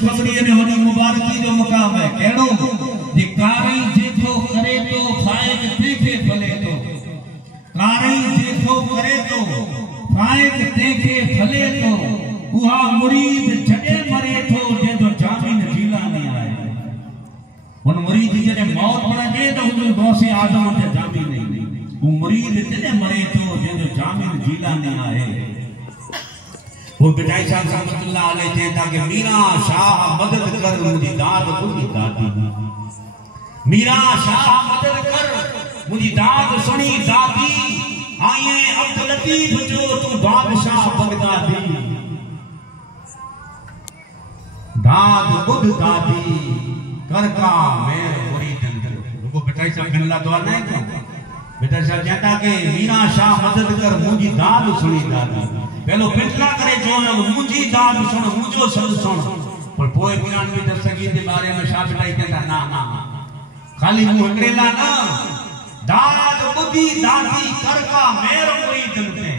खुशखबरी ने होनी मुबारकी जो मुकाम है केड़ो जे कारई जेठो करे तो फायद तेखे फले तो कारई जेठो करे तो फायद तेखे फले तो उहा मुरीद जडे मरे तो जे जो जामिन जीला नहीं आए उन मुरीद जडे मौत पड़े तो हुजूर गौसे आजम ते जामिन नहीं वो मुरीद जडे मरे तो जे जो जामिन जीला नहीं आए वो बिटाई साहब रहमतुल्लाह अलैह कहता कि मीरा शाह मदद कर मुझी दाद मुझी दादी मीरा शाह मदद कर मुझी दाद सुनी दादी आए अब्दुल लतीफ जो तू बादशाह बगदादी दाद बुध दादी कर का मेर मुरीदन को बिटाई साहब गल्ला दुआ नहीं तो बिटाई साहब कहता कि मीरा शाह मदद कर मुझी दाद सुनी दादी पहलो पिटला करे जो मुझी दाद सुन मुझो सब सुन पर पोए मीरान भी दस्तगी के बारे में शाह बिटाई कहता ना ना खाली मुंह करेला ना दाद बुद्धि दादी कर का मेर मुरीदन पे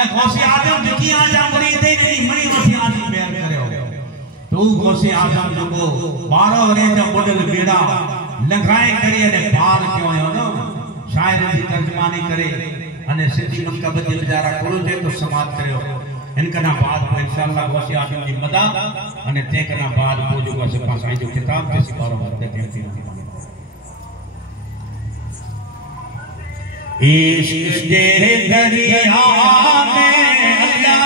ए गौसे आजम जकी आजा मुरीद नहीं मरी मसी आजी मेर करे तो गौसे आजम जो 12 वरे जा बुडल बेड़ा लंघाए करे ने पाल क्यों आयो ना शायर की तर्जमानी करे अने सिद्धी मक्का बदल बेचारा कोरो जे तो समाप्त करियो इनकना बाद इंशाअल्लाह गौसे आजम की मदद अने ते कना बाद पोजो को सपा साईं जो किताब के सिपारो मत कहती इश्क दे दरिया में अल्लाह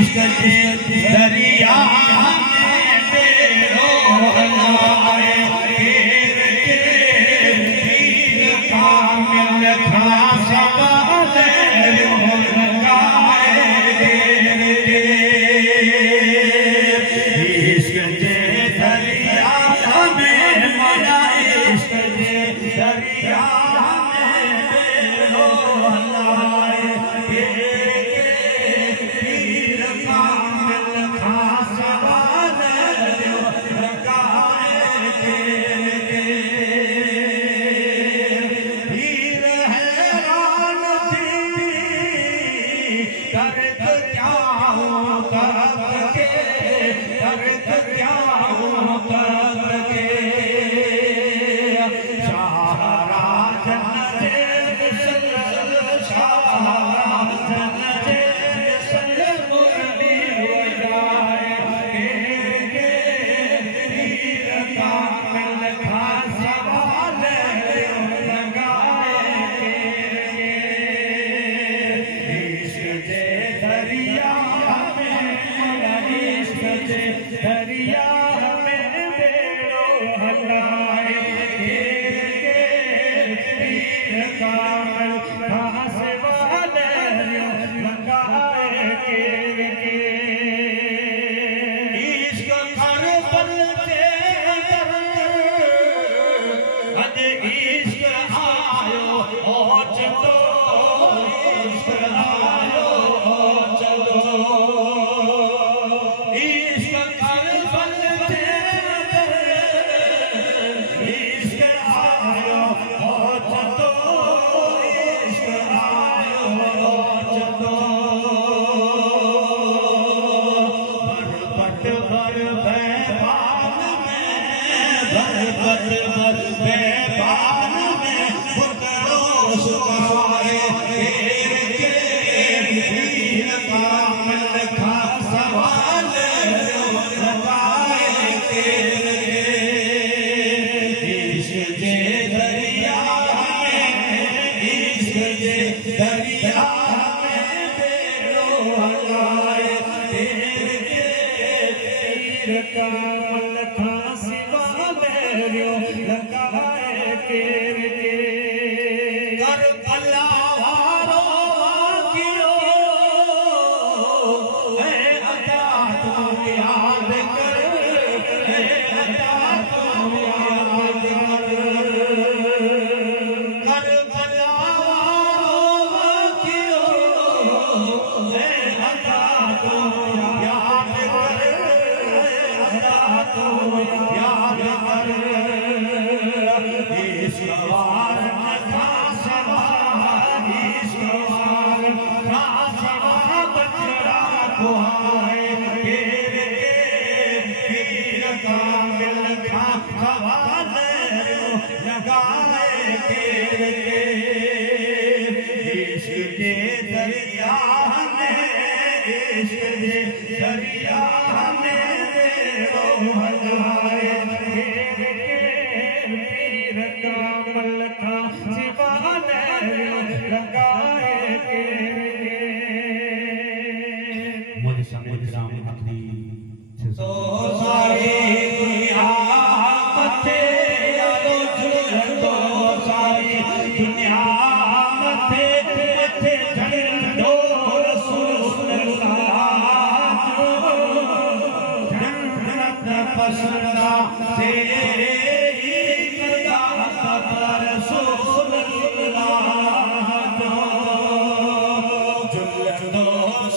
इश्क दे दरिया में बेड़ो हलाए घेर के पीर कामिल खासा कामिल खा हवाले लगाए के इश्क के दरिया में इश्क के दरिया में हवाए पीर कामिल खा हवाले लगाए के मुझे समझ राम आखिरी तो सारी दुनिया मथे यारो झुलंदो सारी दुनिया मथे मथे झंडो रसूल अल्लाह जन्नत पसंदा तेरे ही कदा रसूल अल्लाह झुलंदो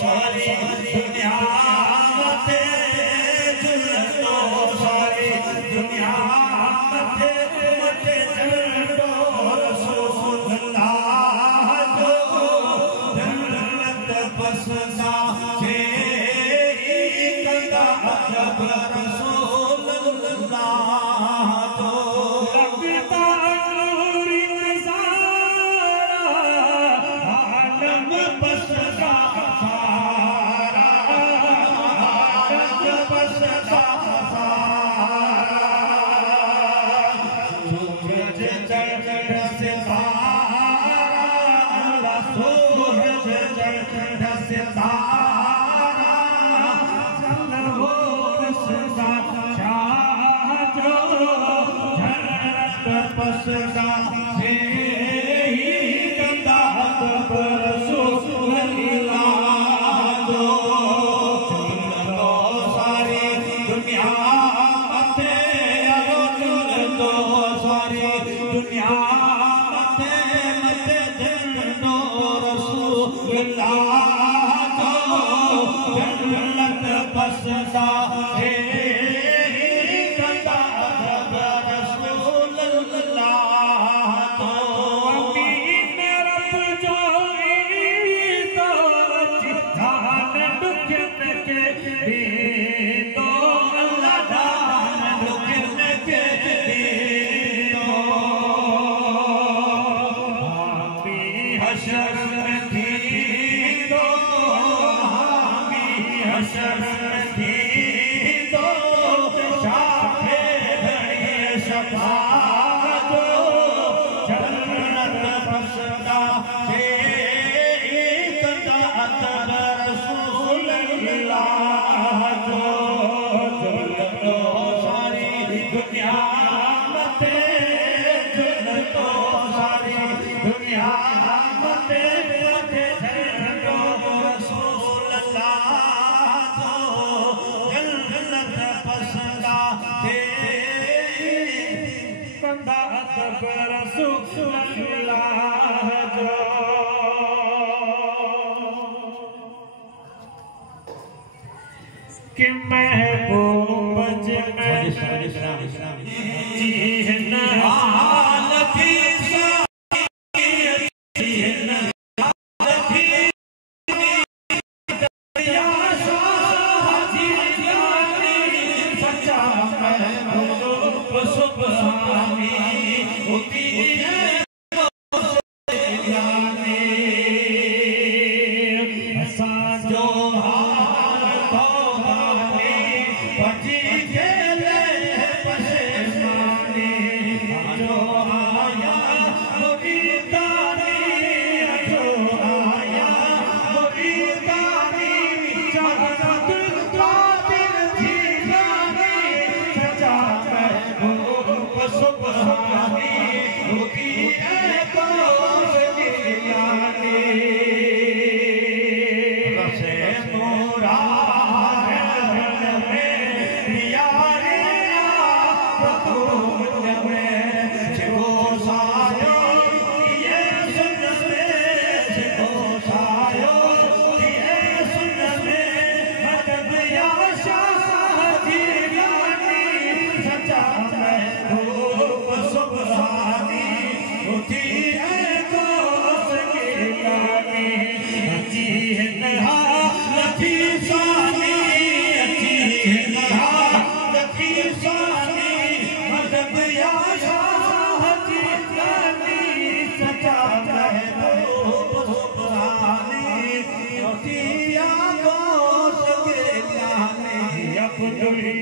सारी दुनिया मथे दुनिया मथे मथे झंडो रसूल अल्लाह जो जन्नत पसंदा से कंदा अदब रसूल अल्लाह जो लगता नूर नज़ारा आलम पसंदा सारा आलम पसंदा पसंदा से ही कंदा अदब रसूल अल्लाह जो झुलंदो सारी दुनिया मथे यारो झुलंदो सारी दुनिया मथे मथे झंडो रसूल अल्लाह जो जन्नत पसंदा से कि महबूब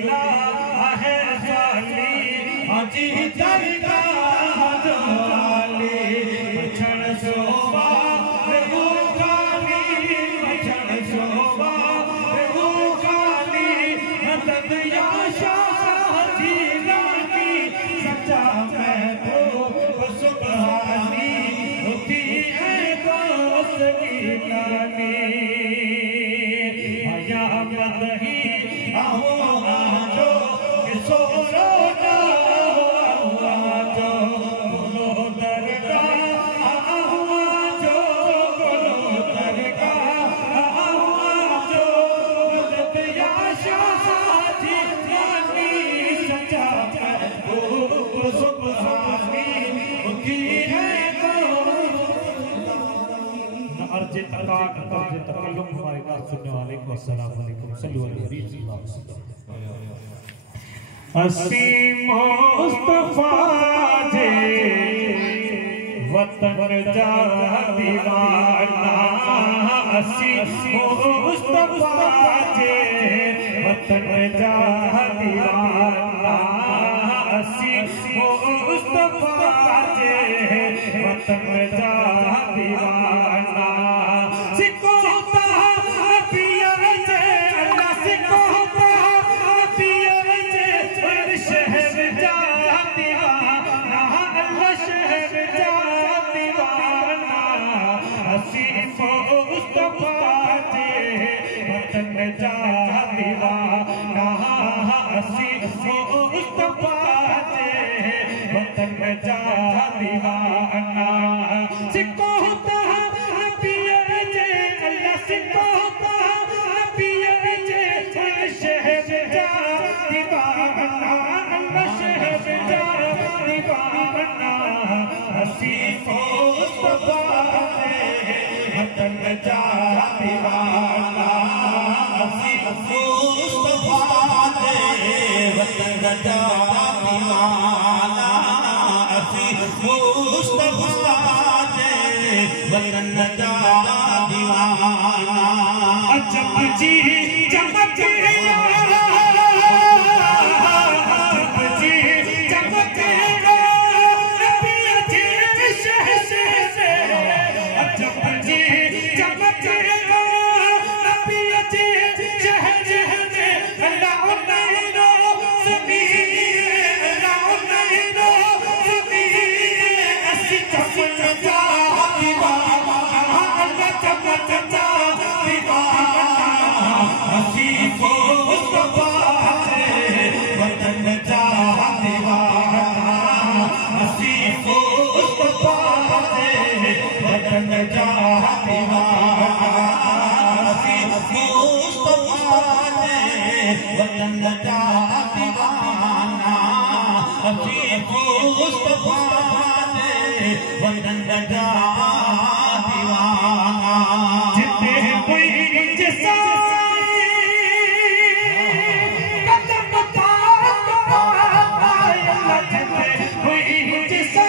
है साली अजी दरगाह जाले बचन शोभा वो काली बचन शोभा वो काली मदद या शाह जी लागी सच्चा मैं तो सुबहानी होती है दोस्त की नानी आया मदही आओ आजो सोरो ना आजो बोलो दरगाह आजो बोलो दरगाह आजो मदद या शाह जी लागी सच्चा ओ सुबहानी होती है अर्ज तकात अर्ज तकल्लुम हमारे नाम सुनने वाले को अस्सलाम वालेकुम सल्लल्लाहु अलैहि वसल्लम असी मुस्तफा जे वतन जा दीवाना असी मुस्तफा जे वतन जा दीवाना असी मुस्तफा जे वतन जा दीवाना सिकोता पिया जे अल्लाह सिकोता पिया जे शहर जा दीवाना अल्लाह शहर जा दीवाना असी मुस्तफा जे वतन जा दीवाना असी मुस्तफा जे वतन जा दीवाना सिकोता पिया जे अल्लाह सिकोता पिया जे शहर जा दीवाना अल्लाह शहर जा दीवाना हसी मुस्तफा जे वतन जा दीवाना हसी मुस्तफा जे वतन जा दीवाना हसी मुस्तफा जे वतन जा दीवाना अजब जी चमक अजब जी चमक नबी जी शहर से अजब जी चमक नबी जी शहर से अल्लाह नैनो समी अल्लाह नैनो समी ऐसी चमक जा दीवाना अल्लाह चमक जा दीवाना हसी मुस्तफा जे वतन जा दीवाना हसी मुस्तफा जे वतन जा दीवाना हसी मुस्तफा जे वतन जा दीवाना हसी मुस्तफा जे वतन जा दीवाना जिते कोई जिसा कदम पाता अल्लाह जिते कोई जिसा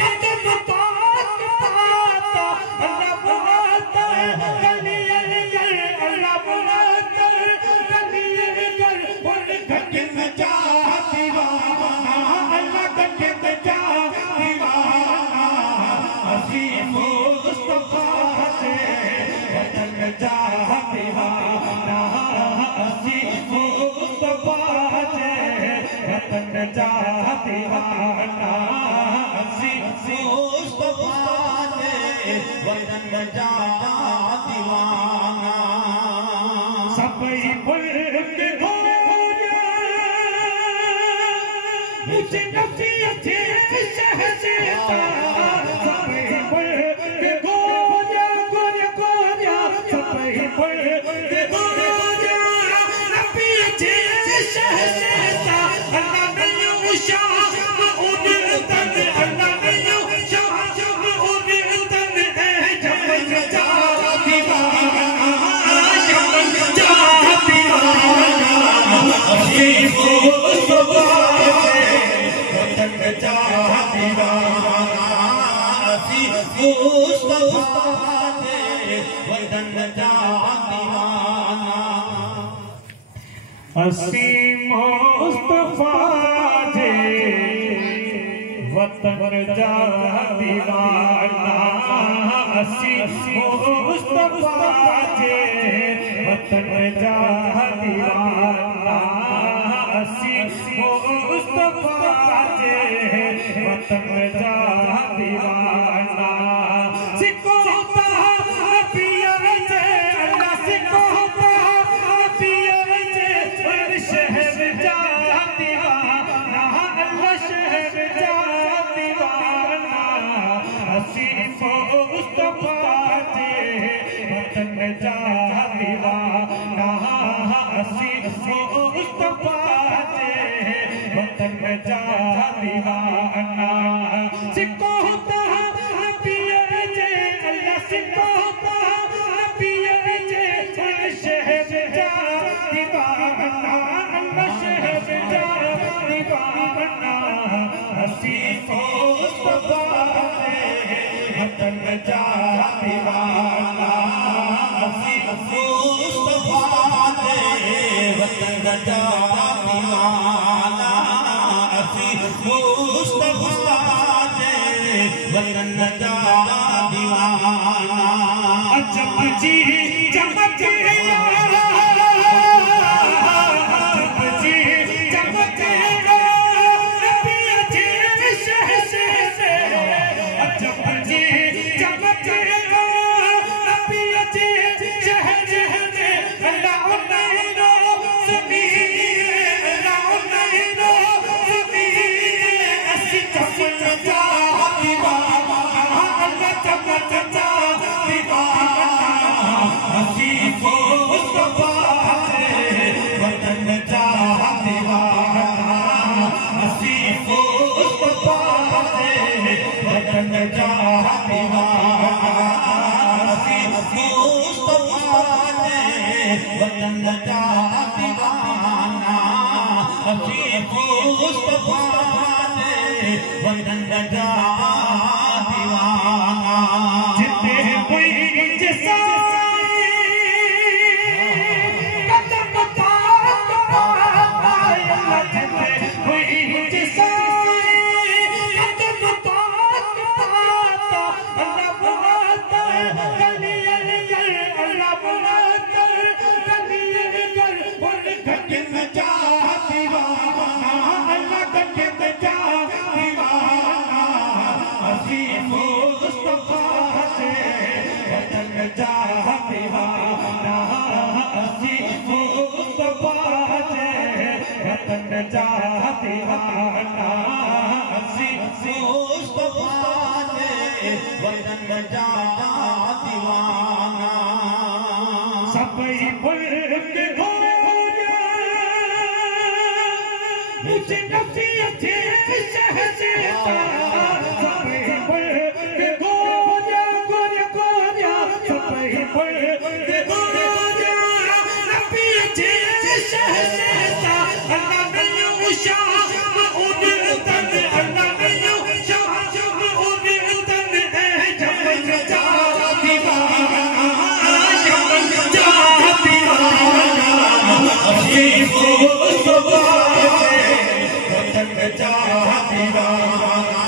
कदम पाता अल्लाह बुलाता गली अल्लाह बुलाता गली बोल गगन जा दीवाना अल्लाह गगन जा दीवाना हसी मुस्तफा जे वतन जा दीवाना हसी मुस्तफा जे वतन जा दीवाना हसी मुस्तफा जे वतन जा दीवाना सबई मुल्क गोया मुझे नफी अच्छे शहर से सबई मुल्क गोया गोया गोया सबई मुल्क गोया नफी अच्छे शहर से अल्लाह नहीं शाह उन्हें तन अल्लाह नहीं शाह उन्हें तन है जब जा दीवाना जब जा दीवाना हसी मुस्तफा जे वतन जा दीवाना हसी मुस्तफा जे वतन जा दीवाना असी मुस्तफा जे वतन जा दीवाना असी मुस्तफा जे वतन जा दीवाना असी मुस्तफा जे वतन जा दीवाना सिकोता पिया जे अल्लाह सिकोता पिया जे शहर जा दीवाना अल्लाह शहर जा दीवाना असी मुस्तफा जे वतन जा दीवाना असी मुस्तफा जे वतन जा दीवाना सिकोता पिया जे अल्लाह सिकोता पिया जे शहर जा दीवाना अल्लाह शहर जा दीवाना असी मुस्तफा जे वतन जा दीवाना असी मुस्तफा जे वतन जा दीवाना असी मुस्तफा जे वतन जा दीवाना अजब जी चमक अजब जी चमक पिया जी शहर से अजब जी चमक पिया जी शहर से अल्लाह नहीं लो सुनी अल्लाह नहीं लो सुनी असी चमक जा दीवाना अल्लाह चमक जा दीवाना असी मुस्तफा जे वतन जा दीवाना असी मुस्तफा जे वतन जा दीवाना असी मुस्तफा जे वतन जा दीवाना असी मुस्तफा जे वतन जा दीवाना जिते कोई जिसाई कदम अल्लाह जिते कोई जिसाई कदम अल्लाह बुलाता गली अल्लाह बुलाता गली बोल घटे में जा दीवाना अल्लाह घटे में जा दीवाना असी मुस्तफा जे वतन जा दीवाना असी मुस्तफा जे वतन जा दीवाना असी मुस्तफा जे वतन जा दीवाना सबई मुल्क होया मुझे नफसी अच्छे शहर से सबई मुल्क होया गोया गोया सबई मुल्क होया नफसी अच्छे शहर से अल्लाह नहीं शाह उन्हें तन अल्लाह नहीं शाह उन्हें तन है जमन जा दीवाना जमन जा दीवाना असी मुस्तफा जे वतन जा दीवाना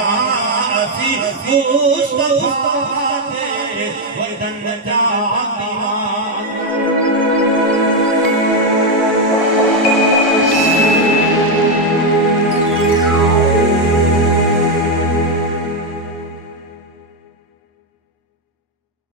असी मुस्तफा जे वतन जा